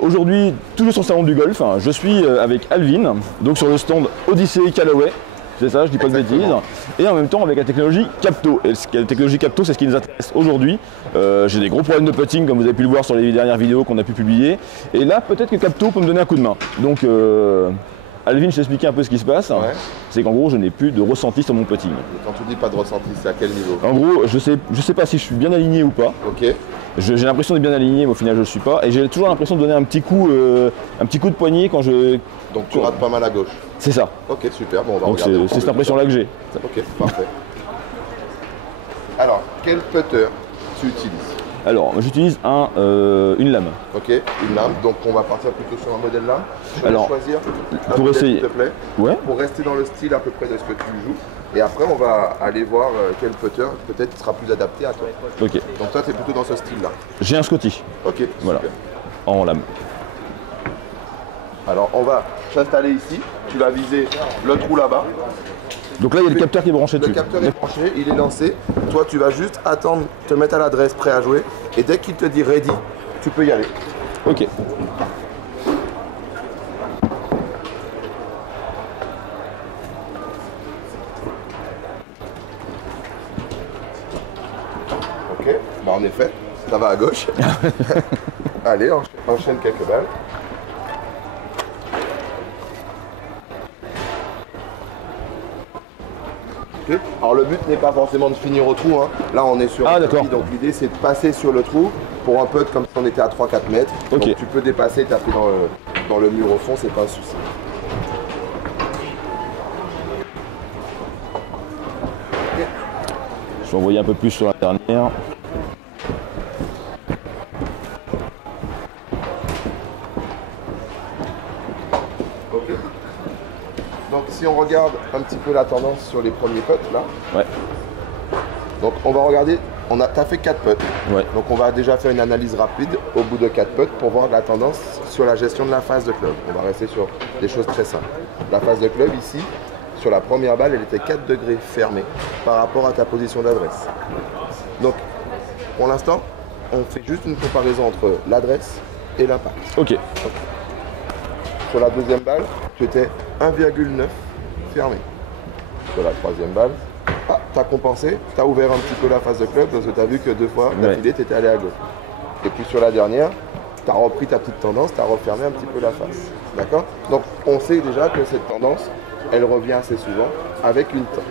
Aujourd'hui, toujours sur le salon du golf, je suis avec Alvin, donc sur le stand Odyssey Callaway. C'est ça, je dis pas de bêtises. Et en même temps avec la technologie Capto. Et la technologie Capto, c'est ce qui nous intéresse aujourd'hui. J'ai des gros problèmes de putting, comme vous avez pu le voir sur les dernières vidéos qu'on a pu publier. Et là, peut-être que Capto peut me donner un coup de main. Donc, Alvin, je t'expliquer un peu ce qui se passe. Ouais. C'est qu'en gros, je n'ai plus de ressenti sur mon putting. Et quand tu dis pas de ressenti, c'est à quel niveau? En gros, je sais pas si je suis bien aligné ou pas. Ok. J'ai l'impression d'être bien aligné, mais au final, je ne le suis pas. Et j'ai toujours l'impression de donner un petit coup de poignet quand je... Donc tu rates pas mal à gauche. C'est ça. Ok, super. Bon, on va regarder. C'est cette impression-là que j'ai. Ok, parfait. Alors, quel putter tu utilises? Alors, j'utilise une lame. Ok, une lame. Donc on va partir plutôt sur un modèle lame. Alors, choisir un pour modèle, essayer, s'il te plaît, ouais. Pour rester dans le style à peu près de ce que tu joues. Et après, on va aller voir quel putter peut-être sera plus adapté à toi. Ok. Donc toi, tu es plutôt dans ce style-là. J'ai un Scotty. Ok, voilà. Super. En lame. Alors, on va s'installer ici. Tu vas viser le trou là-bas. Donc là, il y a le capteur qui est branché dessus. Le capteur est branché, il est lancé. Toi, tu vas juste attendre, te mettre à l'adresse, prêt à jouer. Et dès qu'il te dit ready, tu peux y aller. Ok. Ok, bah en effet, ça va à gauche. Allez, enchaîne quelques balles. Okay. Alors le but n'est pas forcément de finir au trou, hein. Là on est sur un tapis, donc l'idée c'est de passer sur le trou pour un putt comme si on était à 3-4 mètres. Okay. Donc tu peux dépasser et taper dans le mur au fond, c'est pas un souci. Okay. Je vais envoyer un peu plus sur la dernière. Donc si on regarde un petit peu la tendance sur les premiers putts là, ouais. Donc on va regarder, t'as fait 4 putts, ouais. Donc on va déjà faire une analyse rapide au bout de 4 putts pour voir la tendance sur la gestion de la phase de club. On va rester sur des choses très simples. La phase de club ici, sur la première balle, elle était 4 degrés fermée par rapport à ta position d'adresse. Donc pour l'instant, on fait juste une comparaison entre l'adresse et l'impact. Ok. Sur la deuxième balle, tu étais 1,9 fermé. Sur la troisième balle, tu as compensé, tu as ouvert un petit peu la phase de club parce que tu as vu que 2 fois d'affilée, tu étais allé à gauche. Et puis sur la dernière, tu as repris ta petite tendance, tu as refermé un petit peu la face. D'accord? Donc on sait déjà que cette tendance, elle revient assez souvent avec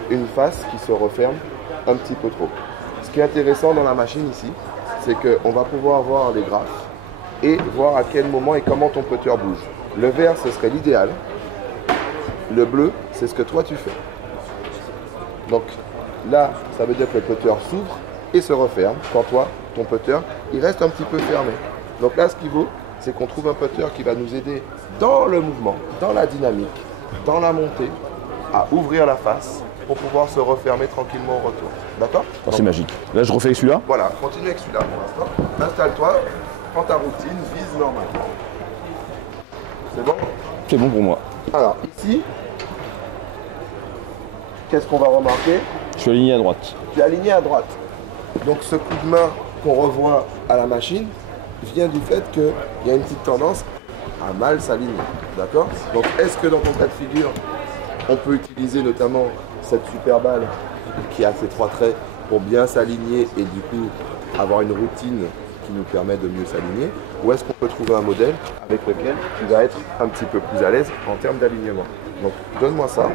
une face qui se referme un petit peu trop. Ce qui est intéressant dans la machine ici, c'est qu'on va pouvoir voir les graphes et voir à quel moment et comment ton putter bouge. Le vert, ce serait l'idéal. Le bleu, c'est ce que toi tu fais. Donc là, ça veut dire que le putter s'ouvre et se referme. Quand toi, ton putter, il reste un petit peu fermé. Donc là, ce qu'il vaut, c'est qu'on trouve un putter qui va nous aider dans le mouvement, dans la dynamique, dans la montée, à ouvrir la face pour pouvoir se refermer tranquillement au retour. D'accord? C'est magique. Là, je refais avec celui-là. Voilà, continue avec celui-là pour l'instant. Installe-toi, prends ta routine, vise normal. C'est bon? C'est bon pour moi. Alors, ici, qu'est-ce qu'on va remarquer? Je suis aligné à droite. Tu es aligné à droite. Donc, ce coup de main qu'on revoit à la machine vient du fait qu'il y a une petite tendance à mal s'aligner. D'accord? Donc, est-ce que dans ton cas de figure, on peut utiliser notamment cette super balle qui a ces 3 traits pour bien s'aligner et du coup avoir une routine qui nous permet de mieux s'aligner, ou est-ce qu'on peut trouver un modèle avec lequel tu vas être un petit peu plus à l'aise en termes d'alignement? Donc donne-moi ça.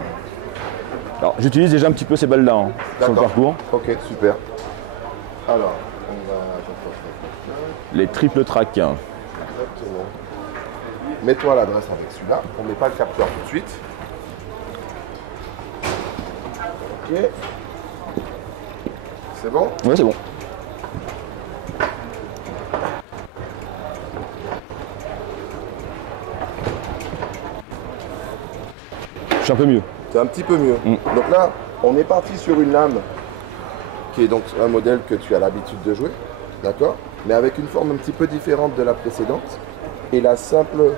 Alors j'utilise déjà un petit peu ces balles là sur le parcours. Ok, super. Alors, on va... Les triple tracks. Exactement. Mets-toi à l'adresse avec celui-là. On ne met pas le capteur tout de suite. Ok. C'est bon? Ouais, c'est bon. Je suis un peu mieux. C'est un petit peu mieux. Donc là, on est parti sur une lame qui est donc un modèle que tu as l'habitude de jouer, d'accord? Mais avec une forme un petit peu différente de la précédente. Et la simple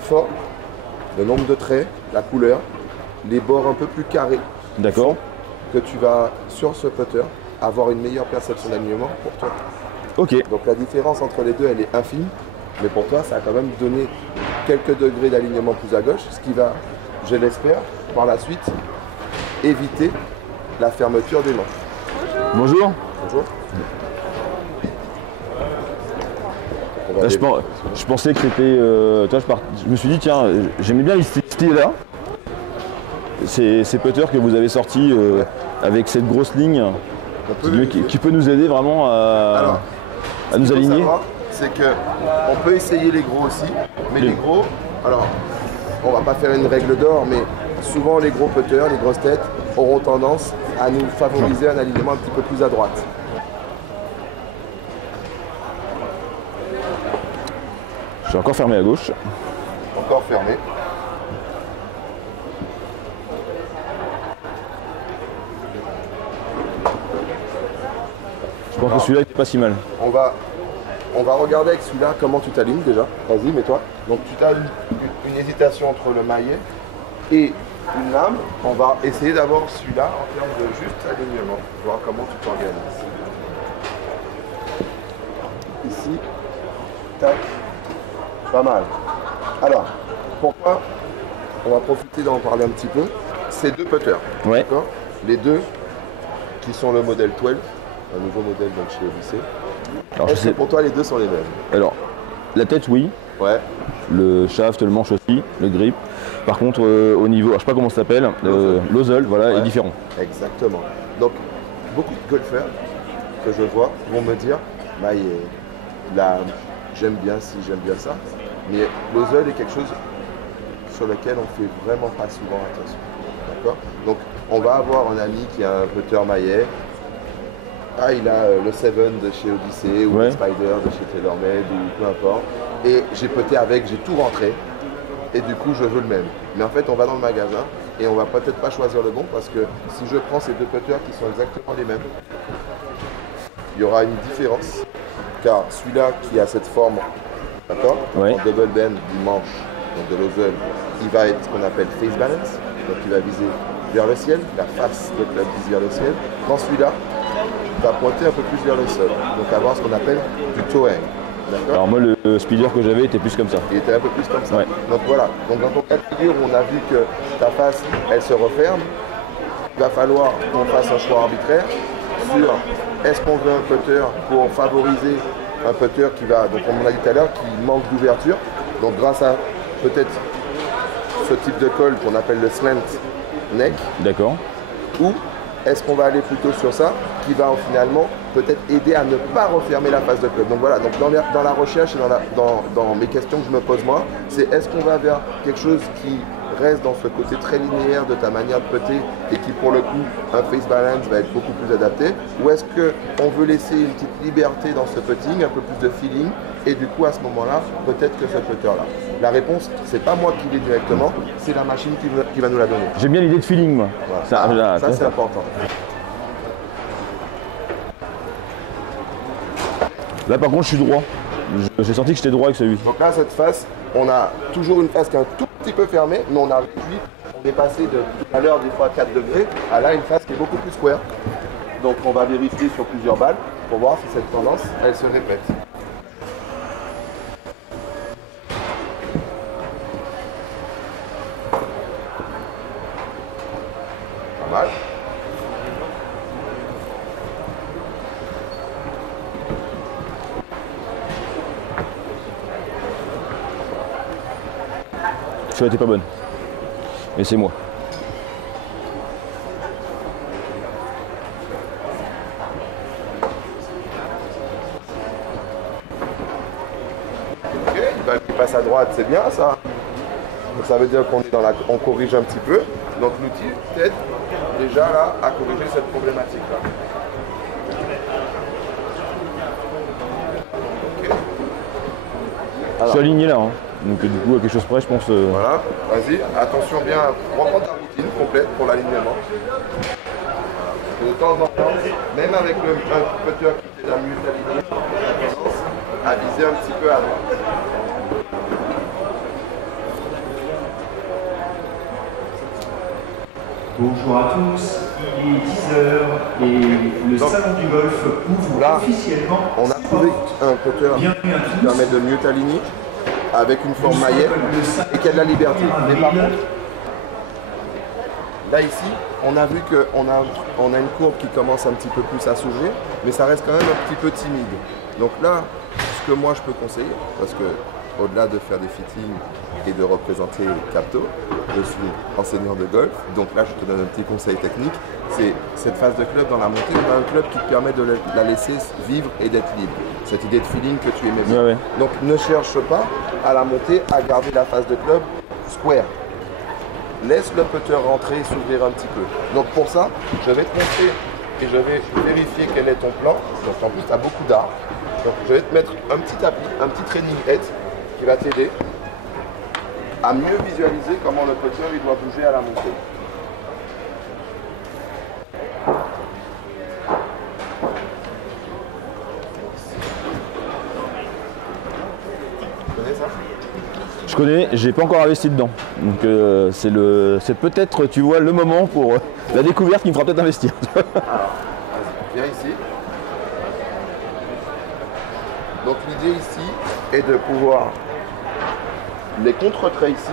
forme, le nombre de traits, la couleur, les bords un peu plus carrés. D'accord. Que tu vas, sur ce putter, avoir une meilleure perception d'alignement pour toi. Ok. Donc la différence entre les deux, elle est infime. Mais pour toi, ça a quand même donné quelques degrés d'alignement plus à gauche, ce qui va, je l'espère, par la suite, éviter la fermeture des manches. Bonjour. Bonjour. Là, je pensais que c'était. Je me suis dit, tiens, j'aimais bien cette idée-là. Ces putters que vous avez sortis avec cette grosse ligne qui peut nous aider vraiment à nous aligner. C'est qu'on peut essayer les gros aussi, mais les gros, alors on va pas faire une règle d'or, mais souvent les gros putters, les grosses têtes auront tendance à nous favoriser un alignement un petit peu plus à droite. Je suis encore fermé à gauche. Encore fermé. Je pense que celui-là n'était pas si mal. On va regarder avec celui-là comment tu t'alignes déjà. Vas-y, mets-toi. Donc tu as une hésitation entre le maillet et une lame. On va essayer d'abord celui-là en termes de juste alignement. Voir comment tu t'organises. Ici, tac, pas mal. Alors, pourquoi on va profiter d'en parler un petit peu. Ces deux putters, Ouais. d'accord. Les deux qui sont le modèle 12, un nouveau modèle donc chez Odyssey. Alors, Est-ce que pour toi les deux sont les mêmes? Alors, la tête, oui. Ouais. Le shaft, le manche aussi, le grip. Par contre, au niveau, alors, je sais pas comment ça s'appelle, l'ozzle, voilà, Ouais. est différent. Exactement. Donc, beaucoup de golfeurs que je vois vont me dire, là, j'aime bien ci, j'aime bien ça, mais l'ozzle est quelque chose sur lequel on fait vraiment pas souvent attention. D'accord? Donc, on va avoir un ami qui a un putter maillet. Ah, il a le 7 de chez Odyssey ou Ouais. le Spider de chez TaylorMade ou peu importe. Et j'ai puté avec, j'ai tout rentré. Et du coup, je veux le même. Mais en fait, on va dans le magasin et on va peut-être pas choisir le bon parce que si je prends ces deux putters qui sont exactement les mêmes, il y aura une différence. Car celui-là qui a cette forme, d'accord, Ouais. en double bend du manche, donc de l'ozzle, il va être ce qu'on appelle face balance. Donc il va viser vers le ciel, la face de club vise vers le ciel. Quand celui-là va pointer un peu plus vers le sol. Donc avoir ce qu'on appelle du toe hang. D'accord? Alors moi, le speeder que j'avais était plus comme ça. Il était un peu plus comme ça. Ouais. Donc voilà. Donc dans ton cas de figure où on a vu que ta face, elle se referme, il va falloir qu'on fasse un choix arbitraire sur est-ce qu'on veut un putter pour favoriser un putter qui va, donc comme on l'a dit tout à l'heure, qui manque d'ouverture. Donc grâce à peut-être ce type de col qu'on appelle le slant neck, D'accord. ou est-ce qu'on va aller plutôt sur ça qui va finalement peut-être aider à ne pas refermer la face de club. Donc voilà, donc dans la recherche et dans mes questions que je me pose moi, c'est est-ce qu'on va vers quelque chose qui reste dans ce côté très linéaire de ta manière de putter et qui pour le coup, un face balance va être beaucoup plus adapté, ou est-ce qu'on veut laisser une petite liberté dans ce putting, un peu plus de feeling, et du coup à ce moment-là, peut-être que ce putter-là. La réponse, c'est pas moi qui l'ai directement, c'est la machine qui va nous la donner. J'aime bien l'idée de feeling, moi. Voilà. Ça c'est important. Là, par contre, je suis droit. J'ai senti que j'étais droit avec celui. Donc là, cette face, on a toujours une face qui est un tout petit peu fermée, mais on a réduit, on est passé de tout à l'heure des fois 4 degrés, à là une face qui est beaucoup plus square. Donc on va vérifier sur plusieurs balles pour voir si cette tendance, elle se répète. Pas mal. Celle-là était pas bonne. Mais c'est moi. Ok, une balle qui passe à droite, c'est bien ça. Donc ça veut dire qu'on est on corrige un petit peu. Donc l'outil t'aide déjà là à corriger cette problématique là. Ok. Je suis aligné là. Hein. Donc du coup, à quelque chose près, je pense. Voilà, vas-y, attention bien, reprends ta routine complète pour l'alignement. De temps en temps, même avec un putter qui t'aide à mieux t'aligner, on a tendance à viser un petit peu à droite. Bonjour à tous, il est 10h et le salon du golf ouvre Là, officiellement. on a trouver un putter qui permet de mieux t'aligner, avec une forme maillette et qui a de la liberté. Mais par contre, là ici, on a vu qu'on a une courbe qui commence un petit peu plus à s'ouvrir, mais ça reste quand même un petit peu timide. Donc là, ce que moi je peux conseiller, parce que au-delà de faire des fittings et de représenter Capto, je suis enseignant de golf, donc là je te donne un petit conseil technique, c'est cette phase de club dans la montée, on a un club qui te permet de la laisser vivre et d'être libre. Cette idée de feeling que tu aimais bien. Ouais. Donc ne cherche pas à la montée à garder la phase de club square. Laisse le putter rentrer et s'ouvrir un petit peu. Donc pour ça, je vais te montrer et je vais vérifier quel est ton plan. Donc en plus, tu as beaucoup d'art. Donc je vais te mettre un petit tapis, un petit training head qui va t'aider à mieux visualiser comment le putter il doit bouger à la montée. Tu connais ça ? Je connais, j'ai pas encore investi dedans. Donc c'est peut-être, tu vois, le moment pour la découverte qui me fera peut-être investir. Alors, vas-y, viens ici. Donc l'idée ici est de pouvoir les contre-traits ici,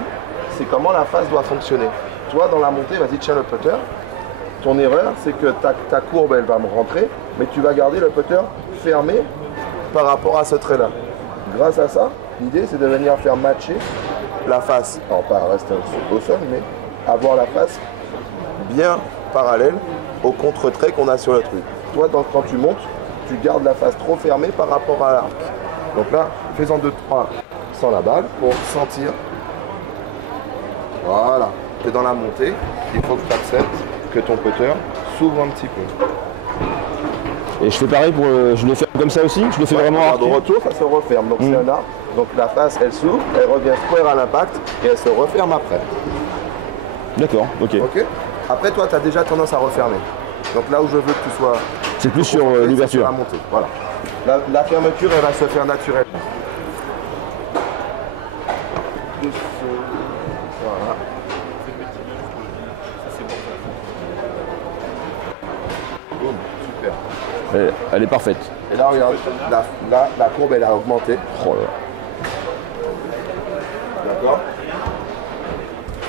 c'est comment la phase doit fonctionner. Toi dans la montée, vas-y tiens le putter. Ton erreur c'est que ta courbe elle va me rentrer, mais tu vas garder le putter fermé par rapport à ce trait là. Grâce à ça, l'idée c'est de venir faire matcher la face, alors pas rester au sol, mais avoir la face bien parallèle au contre-trait qu'on a sur le truc. Toi quand tu montes, tu gardes la face trop fermée par rapport à l'arc. Donc là, fais-en 2-3 sans la balle pour sentir. Voilà, tu es dans la montée, il faut que tu acceptes que ton putter s'ouvre un petit peu. Et je fais pareil pour. Je le fais comme ça aussi. Je le fais vraiment de retour, ça se referme. Donc c'est un arc. Donc la face, elle s'ouvre, elle revient square à l'impact et elle se referme après. D'accord, ok. Après, toi, tu as déjà tendance à refermer. Donc là où je veux que tu sois. C'est plus sur l'ouverture. La montée. Voilà. La fermeture, elle va se faire naturellement. Voilà. Boum, super. Elle est parfaite. Et là, regarde, la courbe, elle a augmenté. Oh là. D'accord.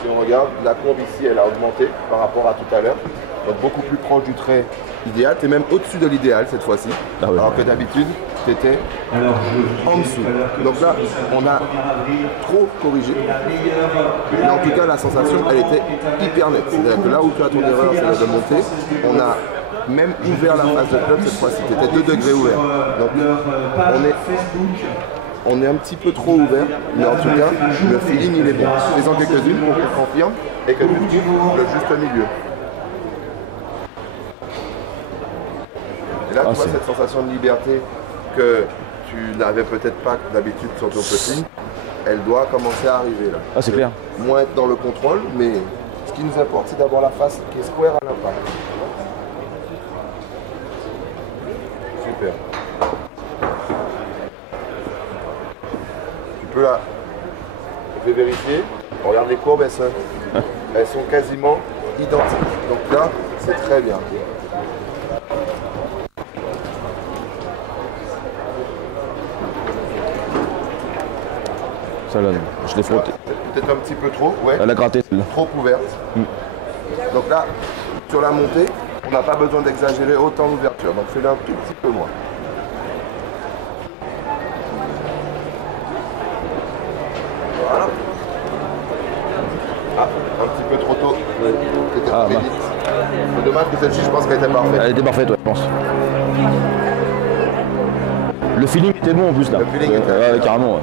Si on regarde, la courbe ici, elle a augmenté par rapport à tout à l'heure. Donc beaucoup plus proche du trait idéal. Tu es même au-dessus de l'idéal cette fois-ci. Ah ouais. Alors que d'habitude, tu étais en dessous. Donc là, on a trop corrigé. Mais en tout cas, la sensation, elle était hyper nette. C'est-à-dire que là où tu as ton erreur, c'est de monter. On a même ouvert la phase de club cette fois-ci. Tu étais 2 degrés ouvert. Donc on est un petit peu trop ouvert, mais en tout cas, le feeling il est bon. Fais-en quelques-unes pour qu'on confirme et que tu trouves le juste milieu. Et là, tu vois cette sensation de liberté que tu n'avais peut-être pas d'habitude sur ton putting, elle doit commencer à arriver là. Ah, c'est clair. Moins être dans le contrôle, mais ce qui nous importe, c'est d'avoir la face qui est square à l'impact. Super. Tu peux là, je vais vérifier. Regarde les courbes, elles sont quasiment identiques. Donc là, c'est très bien. Ça là, je l'ai frotté. Peut-être un petit peu trop, ouais. Elle a gratté celle-là. Trop ouverte. Donc là, sur la montée, on n'a pas besoin d'exagérer autant l'ouverture. Donc fais-le un tout petit peu moins. Voilà. Ah, un petit peu trop tôt. C'était très vite. C'est dommage que celle-ci, je pense qu'elle était parfaite. Elle était parfaite, ouais, je pense. Le feeling était bon en plus là. Le feeling était ouais, carrément. Ouais.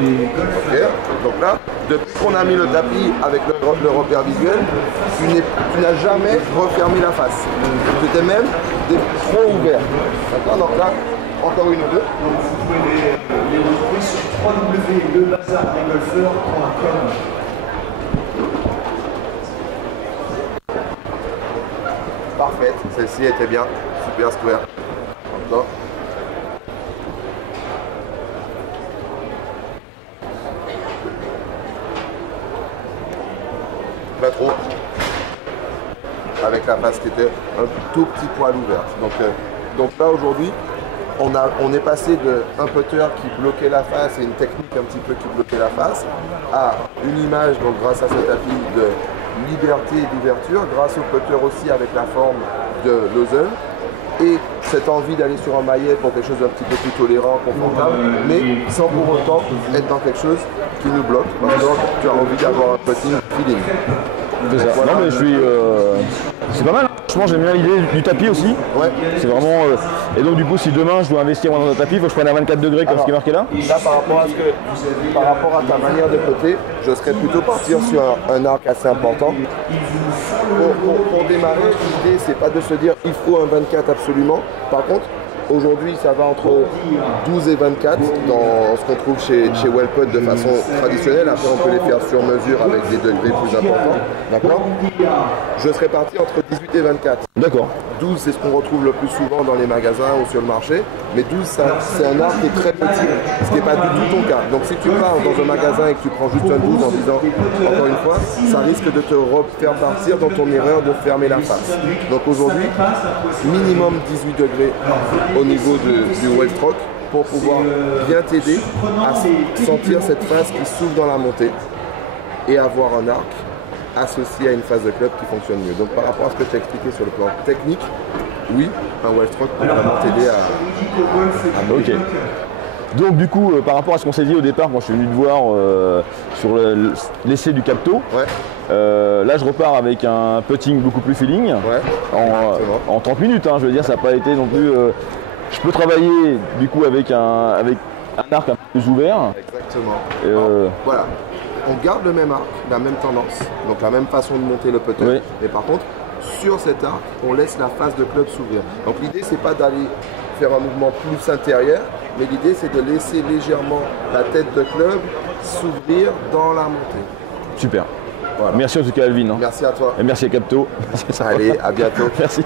Ok, donc là, depuis qu'on a mis le tapis avec le repère visuel, tu n'as jamais refermé la face. Tu étais même trop ouvert. D'accord, donc là, encore une ou deux. Donc vous pouvez les retrouver sur www.lebazardesgolfeurs.com. Parfaite, celle-ci était bien, super square. Encore. pas trop. Avec la face qui était un tout petit poil ouverte. Donc là aujourd'hui, on est passé d'un putter qui bloquait la face et une technique un petit peu qui bloquait la face à une image, donc grâce à ce tapis, de liberté et d'ouverture, grâce au putter aussi avec la forme de Lozen et cette envie d'aller sur un maillet pour quelque chose d'un petit peu plus tolérant, confortable, mais sans pour autant être dans quelque chose qui nous bloque, parce que tu as envie d'avoir un putting feeling. C'est ça. Voilà. Non mais je suis... c'est pas mal. Franchement, j'aime bien l'idée du tapis aussi. Ouais. C'est vraiment... Et donc du coup, si demain je dois investir dans un tapis, il faut que je prenne à 24 degrés comme ce qui est marqué là. Là, par rapport à ta manière de putter, je serais plutôt partir sur un arc assez important. Pour démarrer, l'idée, c'est pas de se dire il faut un 24 absolument. Par contre, aujourd'hui, ça va entre 12 et 24 dans ce qu'on trouve chez Wellputt de façon traditionnelle. Après, on peut les faire sur mesure avec des degrés plus importants. D'accord ? Je serais parti entre 18 et 24. D'accord. 12, c'est ce qu'on retrouve le plus souvent dans les magasins ou sur le marché. Mais 12, c'est un arc qui est très petit, ce qui n'est pas du tout ton cas. Donc si tu pars dans un magasin et que tu prends juste un 12 en disant, encore une fois, ça risque de te faire partir dans ton erreur de fermer la face. Donc aujourd'hui, minimum 18 degrés au niveau du wave stroke pour pouvoir bien t'aider à sentir cette face qui s'ouvre dans la montée et avoir un arc associé à une phase de club qui fonctionne mieux. Donc par rapport à ce que tu as expliqué sur le plan technique, oui, un wave stroke peut vraiment t'aider à Ok. Donc du coup, par rapport à ce qu'on s'est dit au départ, quand je suis venu te voir sur l'essai du Capto, ouais. Là je repars avec un putting beaucoup plus feeling, Ouais. en 30 minutes, hein, je veux dire, ça n'a pas été non plus... je peux travailler du coup avec un arc un peu plus ouvert. Exactement. Voilà. On garde le même arc, la même tendance, donc la même façon de monter le putter. Oui. Mais par contre, sur cet arc, on laisse la face de club s'ouvrir. Donc l'idée, c'est pas d'aller faire un mouvement plus intérieur, mais l'idée, c'est de laisser légèrement la tête de club s'ouvrir dans la montée. Super. Voilà. Merci en tout cas Alvin. Hein. Merci à toi. Et merci à Capto. Allez, à bientôt. Merci.